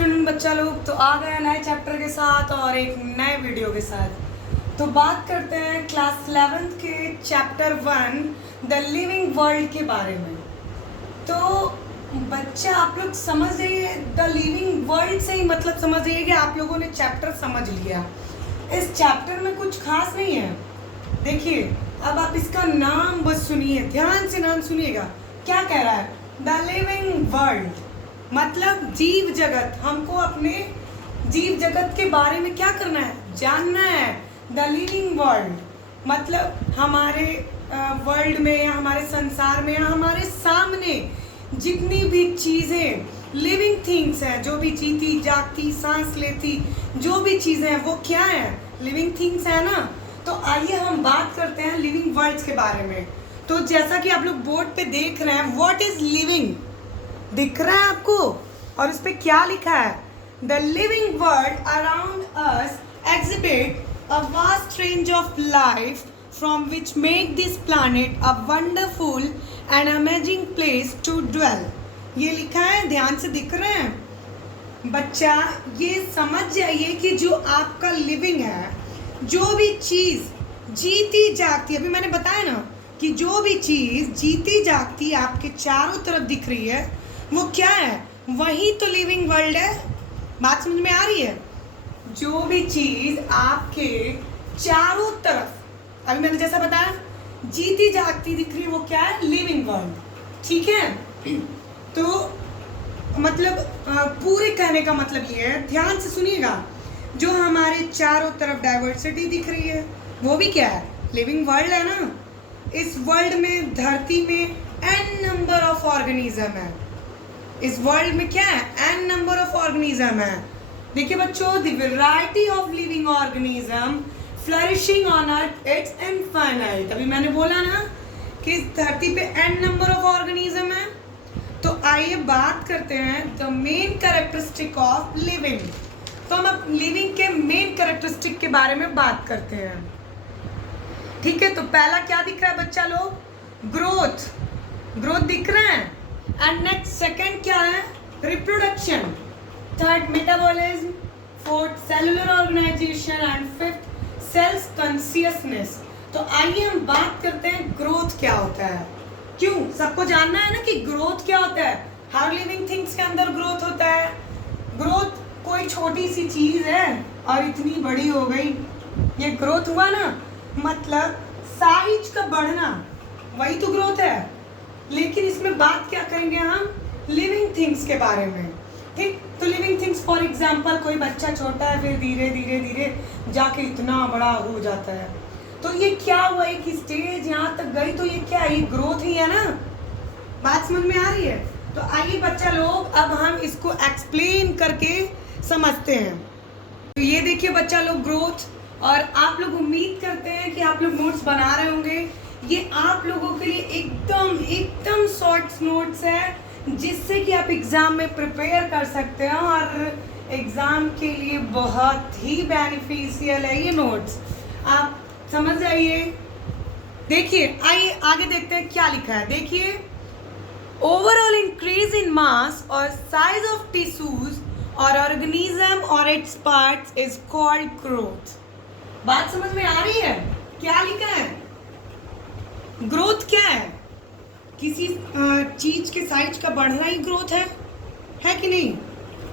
Afternoon बच्चा लोग। तो आ गए नए चैप्टर के साथ और एक नए वीडियो के साथ। तो बात करते हैं क्लास 11th के चैप्टर 1 द लिविंग वर्ल्ड के बारे में। तो बच्चा आप लोग समझ जाइए, द लिविंग वर्ल्ड से ही मतलब समझ जाइए कि आप लोगों ने चैप्टर समझ लिया। इस चैप्टर में कुछ खास नहीं है। देखिए अब आप इसका नाम बस सुनिए, ध्यान से नाम सुनिएगा। क्या कह रहा है? द लिविंग वर्ल्ड मतलब जीव जगत। हमको अपने जीव जगत के बारे में क्या करना है? जानना है। द लिविंग वर्ल्ड मतलब हमारे वर्ल्ड में या हमारे संसार में या हमारे सामने जितनी भी चीज़ें लिविंग थिंग्स हैं, जो भी जीती जागती सांस लेती जो भी चीज़ें हैं वो क्या है? लिविंग थिंग्स है ना। तो आइए हम बात करते हैं लिविंग वर्ल्ड्स के बारे में। तो जैसा कि आप लोग बोर्ड पे देख रहे हैं, व्हाट इज लिविंग दिख रहा है आपको, और उस पर क्या लिखा है? The living world around us exhibit a vast range of life from which make this planet a wonderful and amazing place to dwell. ये लिखा है, ध्यान से दिख रहे हैं बच्चा। ये समझ जाइए कि जो आपका लिविंग है, जो भी चीज़ जीती जागती, अभी मैंने बताया ना कि जो भी चीज़ जीती जागती आपके चारों तरफ दिख रही है वो क्या है? वही तो लिविंग वर्ल्ड है। बात समझ में आ रही है? जो भी चीज़ आपके चारों तरफ, अभी मैंने जैसा बताया, जीती जागती दिख रही है वो क्या है? Living world. ठीक है। तो मतलब पूरे कहने का मतलब ये है, ध्यान से सुनिएगा, जो हमारे चारों तरफ डाइवर्सिटी दिख रही है वो भी क्या है? लिविंग वर्ल्ड है ना। इस वर्ल्ड में, धरती में n नंबर ऑफ ऑर्गेनिज्म है। इस वर्ल्ड में क्या है? n नंबर ऑफ ऑर्गेनिज्म है। देखिए बच्चों, the variety of living organism flourishing on earth it's infinite. अभी मैंने बोला ना कि इस धरती पे n नंबर ऑफ ऑर्गेनिज्म है। तो आइए बात करते हैं the main characteristic of living. तो हम अब लिविंग के मेन कैरेक्टरिस्टिक के बारे में बात करते हैं। ठीक है। तो पहला क्या दिख रहा है बच्चा लोग? ग्रोथ। ग्रोथ दिख रहा है। एंड नेक्स्ट सेकंड क्या है? Reproduction. Third metabolism. Fourth cellular organization and fifth cells consciousness. तो आइए हम बात करते हैं ग्रोथ क्या होता है। क्यों? सबको जानना है ना कि ग्रोथ क्या होता है। हर लिविंग थिंग्स के अंदर ग्रोथ होता है। ग्रोथ कोई छोटी सी चीज है और इतनी बड़ी हो गई, ये ग्रोथ हुआ ना। मतलब साइज का बढ़ना, वही तो ग्रोथ है। लेकिन इसमें बात क्या करेंगे हम? लिविंग थिंग्स के बारे में। ठीक। तो लिविंग थिंग्स फॉर एग्जांपल, कोई बच्चा छोटा है फिर धीरे धीरे धीरे जाके इतना बड़ा हो जाता है। तो ये क्या हुआ? एक स्टेज यहाँ तक गई, तो ये क्या है? ये ग्रोथ ही है ना। बात समझ में आ रही है? तो आइए बच्चा लोग अब हम इसको एक्सप्लेन करके समझते हैं। तो ये देखिए बच्चा लोग ग्रोथ, और आप लोग उम्मीद करते हैं कि आप लोग नोट्स बना रहे होंगे। ये आप लोगों के लिए एकदम शॉर्ट नोट्स है, जिससे कि आप एग्ज़ाम में प्रिपेयर कर सकते हैं और एग्ज़ाम के लिए बहुत ही बेनिफिशियल है ये नोट्स। आप समझ जाइए। देखिए आइए आगे देखते हैं क्या लिखा है। देखिए, ओवरऑल इंक्रीज इन मास और साइज ऑफ टिश्यूज और ऑर्गेनिज्म और its parts is called growth. बात समझ में आ रही है? क्या लिखा है? ग्रोथ क्या है? किसी चीज के साइज का बढ़ना ही ग्रोथ है कि नहीं?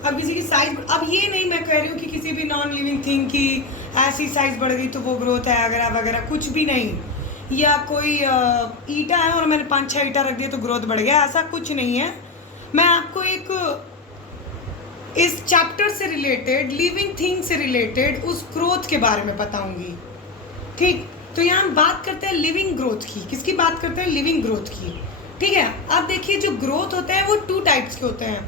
अब किसी की साइज, अब ये नहीं मैं कह रही हूँ कि किसी भी नॉन लिविंग थिंग की ऐसी साइज बढ़ गई तो वो ग्रोथ है वगैरह वगैरह, कुछ भी नहीं। या कोई ईटा है और मैंने 5-6 ईटा रख दिया तो ग्रोथ बढ़ गया, ऐसा कुछ नहीं है। मैं आपको एक इस चैप्टर से रिलेटेड, लिविंग थिंग से रिलेटेड उस ग्रोथ के बारे में बताऊंगी। ठीक। तो यहाँ हम बात करते हैं लिविंग ग्रोथ की। किसकी बात करते हैं? लिविंग ग्रोथ की। ठीक है। अब देखिए, जो ग्रोथ होते हैं वो 2 टाइप्स के होते हैं।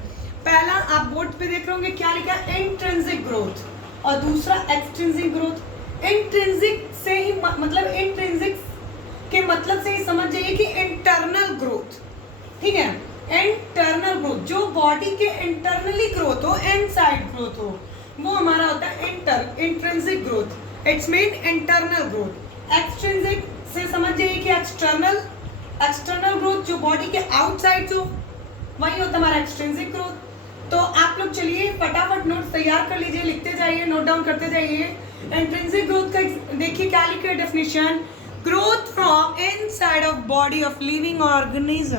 पहला आप बोर्ड पे देख रहे होंगे, क्या लिखा है? इंट्रिंसिक ग्रोथ, और दूसरा एक्सट्रिंसिक ग्रोथ। इंट्रिंसिक से ही मतलब, इंट्रिंसिक के मतलब से ही समझ जाइए कि इंटरनल ग्रोथ। ठीक है। इंटरनल ग्रोथ, जो बॉडी के इंटरनली ग्रोथ हो, इनसाइड ग्रोथ हो, वो हमारा होता है intrinsic growth. It's mean internal growth. Extrinsic से समझ जाइए कि एक्सटर्नल ग्रोथ, जो बॉडी के आउटसाइड हो, वही होता है हमारा एक्सट्रिंसिक ग्रोथ। तो आप लोग चलिए फटाफट नोट्स तैयार कर लीजिए, लिखते जाइए, नोट डाउन करते जाइए। इंट्रिंसिक ग्रोथ का देखिए क्या लिखा है definition, growth from inside of body of living organism,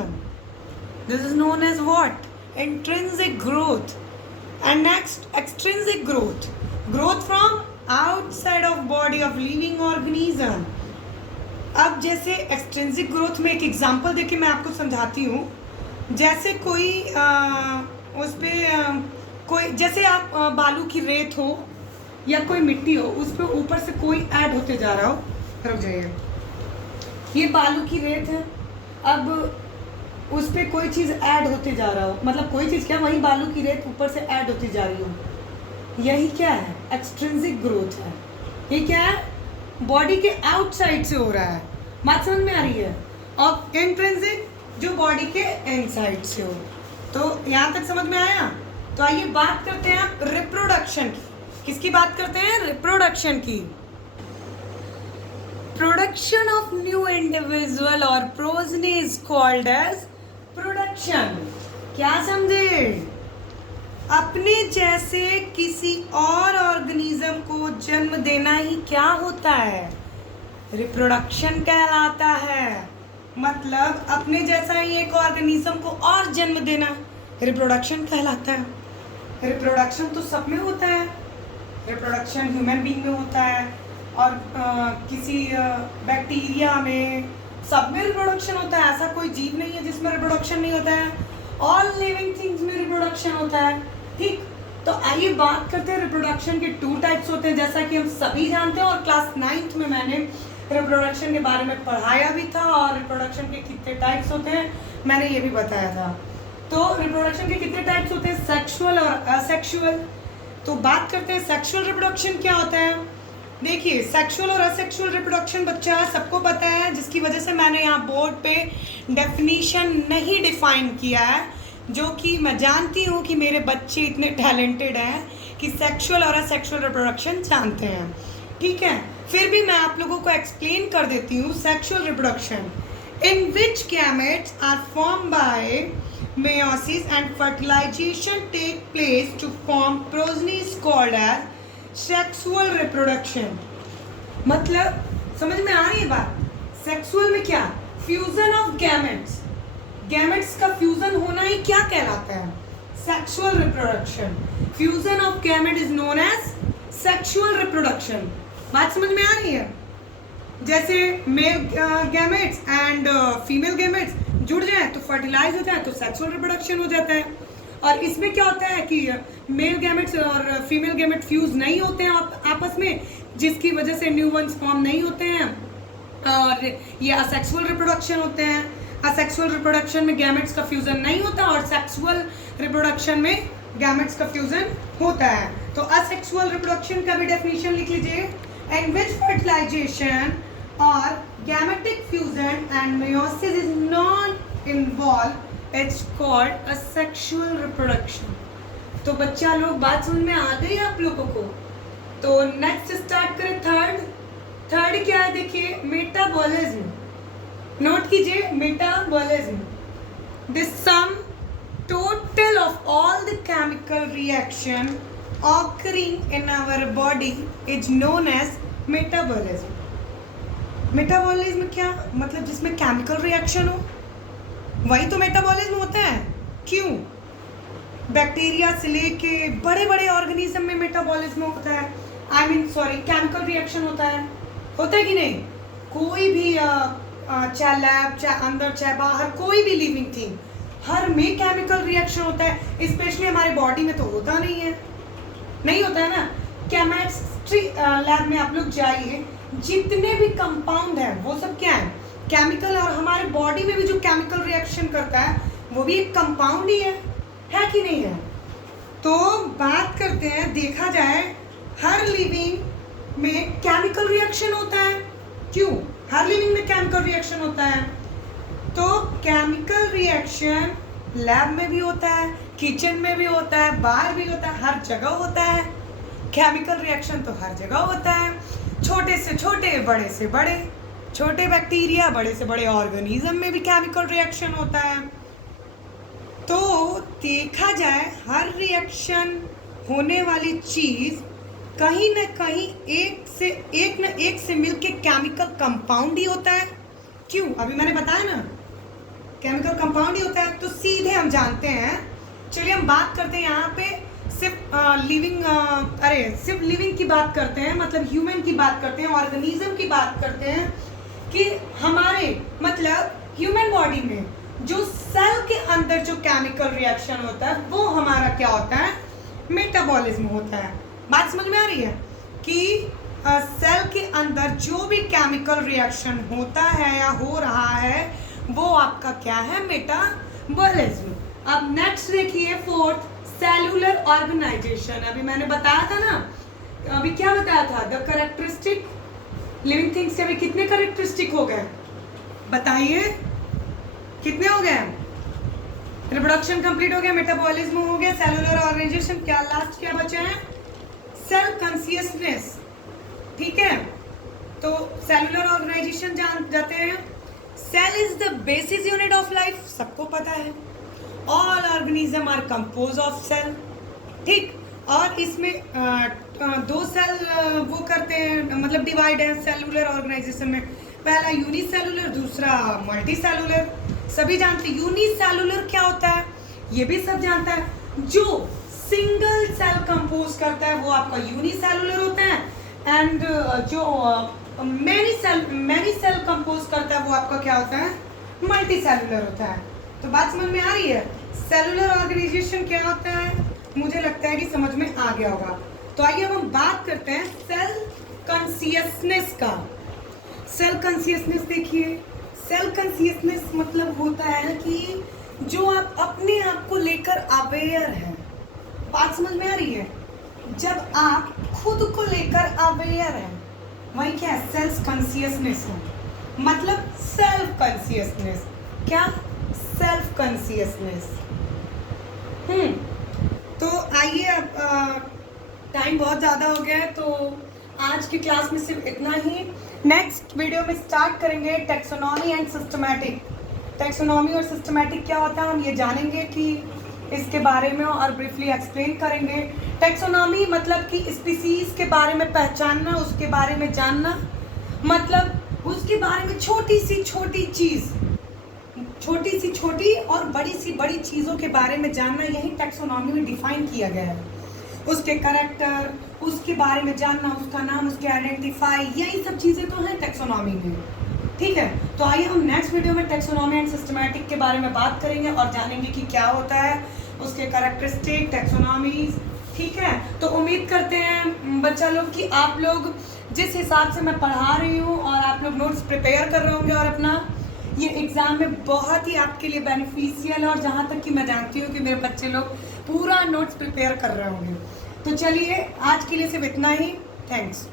this is known as what, intrinsic growth. And next extrinsic growth, growth from outside of body of living organism. अब जैसे extrinsic growth में एक example देके मैं आपको समझाती हूँ। जैसे कोई उस पर कोई, जैसे आप बालू की रेत हो या कोई मिट्टी हो, उस पर ऊपर से कोई ऐड होते जा रहा हो, रुक जाइए, ये बालू की रेत है, अब उस पर कोई चीज़ ऐड होते जा रहा हो, मतलब कोई चीज़ क्या, वही बालू की रेत ऊपर से ऐड होती जा रही हो, यही क्या है, एक्सट्रिंसिक ग्रोथ है। ये क्या है, बॉडी के आउटसाइड से हो रहा है, बात समझ में आ रही है, और इंट्रिंसिक जो बॉडी के इनसाइड से हो। तो यहाँ तक समझ में आया। तो आइए बात करते हैं आप रिप्रोडक्शन की। किसकी बात करते हैं, रिप्रोडक्शन की। प्रोडक्शन ऑफ न्यू इंडिविजुअल और progeny is called as production. क्या समझे, अपने जैसे किसी और ऑर्गेनिज्म को जन्म देना ही क्या होता है, रिप्रोडक्शन कहलाता है। मतलब अपने जैसा ही एक ऑर्गेनिज्म को और जन्म देना रिप्रोडक्शन कहलाता है। रिप्रोडक्शन तो सब में होता है, रिप्रोडक्शन ह्यूमन बीइंग में होता है, और किसी बैक्टीरिया में, सब में रिप्रोडक्शन होता है। ऐसा कोई जीव नहीं है जिसमें रिप्रोडक्शन नहीं होता है, ऑल लिविंग थिंग्स में रिप्रोडक्शन होता है। ठीक, तो आइए बात करते हैं रिप्रोडक्शन के 2 टाइप्स होते हैं, जैसा कि हम सभी जानते हैं, और क्लास 9th में मैंने रिप्रोडक्शन के बारे में पढ़ाया भी था, और रिप्रोडक्शन के कितने टाइप्स होते हैं मैंने ये भी बताया था। तो रिप्रोडक्शन के कितने टाइप्स होते हैं, सेक्सुअल और असेक्सुअल। तो बात करते हैं सेक्सुअल रिप्रोडक्शन क्या होता है। देखिए, सेक्सुअल और असेक्सुअल रिप्रोडक्शन बच्चा सबको पता है, जिसकी वजह से मैंने यहाँ बोर्ड पे डेफिनीशन नहीं डिफाइन किया है, जो कि मैं जानती हूँ कि मेरे बच्चे इतने टैलेंटेड हैं कि सेक्सुअल और असेक्सुअल रिप्रोडक्शन जानते हैं। ठीक है, फिर भी मैं आप लोगों को एक्सप्लेन कर देती हूँ। Sexual reproduction, in which gametes are form by meiosis and fertilization take place to form progeny is called as sexual reproduction। मतलब समझ में आ रही है बात, सेक्सुअल में क्या, फ्यूजन ऑफ गैमेट्स, गैमेट्स का फ्यूजन होना ही क्या कहलाता है, sexual reproduction. Fusion of gamete is known as sexual reproduction. बात समझ में आ रही है। जैसे male gametes and female gametes जुड़ जाए तो फर्टिलाइज हो जाए तो सेक्सुअल रिप्रोडक्शन हो जाता है। और इसमें क्या होता है कि मेल गैमेट्स और फीमेल गैमेट फ्यूज नहीं होते हैं आपस में, जिसकी वजह से न्यू वंस फॉर्म नहीं होते हैं, और ये असेक्सुअल रिप्रोडक्शन होते हैं। असेक्सुअल रिप्रोडक्शन में गैमेट्स का फ्यूजन नहीं होता, और सेक्सुअल रिप्रोडक्शन में गैमेट्स का फ्यूजन होता है। तो असेक्सुअल रिप्रोडक्शन का भी डेफिनेशन लिख लीजिए, इन विच fertilisation or gametic fusion and meiosis is not involved, it's called a sexual reproduction। तो बच्चा लोग बात समझ में आ गई आप लोगों को। तो नेक्स्ट स्टार्ट करें थर्ड क्या है, देखिए मेटाबॉलिज्म। नोट कीजिए, metabolism, this sum total of all the chemical reaction occurring in our body is known as metabolism। Metabolism क्या मतलब, जिसमें केमिकल रिएक्शन हो, वही तो मेटाबॉलिज्म होता है। क्यों, बैक्टीरिया से लेके बड़े बड़े ऑर्गेनिज्म में मेटाबॉलिज्म होता है, केमिकल रिएक्शन होता है कि नहीं। कोई भी चाहे लैब, चाहे अंदर, चाहे बाहर, कोई भी लिविंग थिंग, हर में केमिकल रिएक्शन होता है। स्पेशली हमारे बॉडी में तो होता नहीं होता है ना। केमिस्ट्री लैब में आप लोग जाइए, जितने भी कंपाउंड है वो सब क्या है, केमिकल। और हमारे बॉडी में भी जो केमिकल रिएक्शन करता है वो भी एक कंपाउंड ही है कि नहीं है। तो बात करते हैं, देखा जाए हर लिविंग में केमिकल रिएक्शन होता है। क्यों, हर लिविंग में केमिकल रिएक्शन होता है। तो केमिकल रिएक्शन लैब में भी होता है, किचन में भी होता है, बाहर भी होता है, हर जगह होता है। केमिकल रिएक्शन तो हर जगह होता है, छोटे से छोटे, बड़े से बड़े, छोटे बैक्टीरिया, बड़े से बड़े ऑर्गेनिज्म में भी केमिकल रिएक्शन होता है। तो देखा जाए हर रिएक्शन होने वाली चीज कहीं ना कहीं एक से मिलके केमिकल कंपाउंड ही होता है। क्यों? अभी मैंने बताया ना, केमिकल कंपाउंड ही होता है। तो सीधे हम जानते हैं, चलिए हम बात करते हैं यहाँ पे सिर्फ लिविंग की बात करते हैं, मतलब ह्यूमन की बात करते हैं, ऑर्गेनिज्म की बात करते हैं कि हमारे मतलब ह्यूमन बॉडी में जो सेल के अंदर जो केमिकल रिएक्शन होता है वो हमारा क्या होता है? मेटाबॉलिज्म होता है। बात समझ में आ रही है कि सेल के अंदर जो भी केमिकल रिएक्शन होता है या हो रहा है वो आपका क्या है? मेटाबॉलिज्म। अब नेक्स्ट देखिए फोर्थ, सेलुलर ऑर्गेनाइजेशन। अभी मैंने बताया था ना, अभी क्या बताया था? द कैरेक्टरिस्टिक लिविंग थिंग्स के अभी कितने कैरेक्टरिस्टिक हो गए बताइए? कितने हो गए? रिप्रोडक्शन कंप्लीट हो गया, मेटाबॉलिज्म हो गया, सेलुलर ऑर्गेनाइजेशन, क्या लास्ट क्या बचे हैं? Cell consciousness. ठीक है, तो सेलुलर ऑर्गेनाइजेशन जाते हैं। Cell is the basis unit of life, सबको पता है। All organism are compose of cell. ठीक, और इसमें दो सेल वो करते हैं, मतलब डिवाइड है सेलुलर ऑर्गेनाइजेशन में। पहला यूनिसेलुलर, दूसरा मल्टी सेलुलर। सभी जानते हैं यूनिसेलुलर क्या होता है, ये भी सब जानता है। जो सिंगल सेल कंपोज करता है वो आपका यूनिसेलुलर होता है, एंड जो मैनी सेल कंपोज करता है वो आपका क्या होता है? मल्टी सेलुलर होता है। तो बात समझ में आ रही है? सेलुलर ऑर्गेनाइजेशन क्या होता है, मुझे लगता है कि समझ में आ गया होगा। तो आइए अब हम बात करते हैं सेल कॉन्शियसनेस का। सेल कॉन्शियसनेस देखिए, सेल कॉन्शियसनेस मतलब होता है कि जो आप अपने आप को लेकर अवेयर हैं। बात समझ में आ रही है? जब आप खुद को लेकर अवेयर हैं वही क्या है? सेल्फ कॉन्शियसनेस है। मतलब सेल्फ कॉन्शियसनेस क्या? Self consciousness. तो आइए, अब टाइम बहुत ज़्यादा हो गया है, तो आज की क्लास में सिर्फ इतना ही। नेक्स्ट वीडियो में स्टार्ट करेंगे टैक्सोनॉमी एंड सिस्टमैटिक। टैक्सोनॉमी और सिस्टमैटिक क्या होता है हम ये जानेंगे कि इसके बारे में, और ब्रीफली एक्सप्लेन करेंगे। टैक्सोनॉमी मतलब कि स्पीसीज के बारे में पहचानना, उसके बारे में जानना, मतलब उसके बारे में छोटी सी छोटी और बड़ी सी बड़ी चीज़ों के बारे में जानना, यही टैक्सोनॉमी में डिफाइन किया गया है। उसके कैरेक्टर, उसके बारे में जानना, उसका नाम, उसके आइडेंटिफाई, यही सब चीज़ें तो हैं टैक्सोनॉमी में। ठीक है, तो आइए हम नेक्स्ट वीडियो में टैक्सोनॉमी एंड सिस्टमैटिक के बारे में बात करेंगे और जानेंगे कि क्या होता है, उसके कैरेक्टरिस्टिक, टैक्सोनॉमीज। ठीक है, तो उम्मीद करते हैं बच्चा लोग कि आप लोग जिस हिसाब से मैं पढ़ा रही हूँ और आप लोग नोट्स प्रिपेयर कर रहे होंगे और अपना ये एग्ज़ाम में बहुत ही आपके लिए बेनिफिशियल है। और जहाँ तक कि मैं जानती हूँ कि मेरे बच्चे लोग पूरा नोट्स प्रिपेयर कर रहे होंगे। तो चलिए आज के लिए सिर्फ इतना ही। थैंक्स।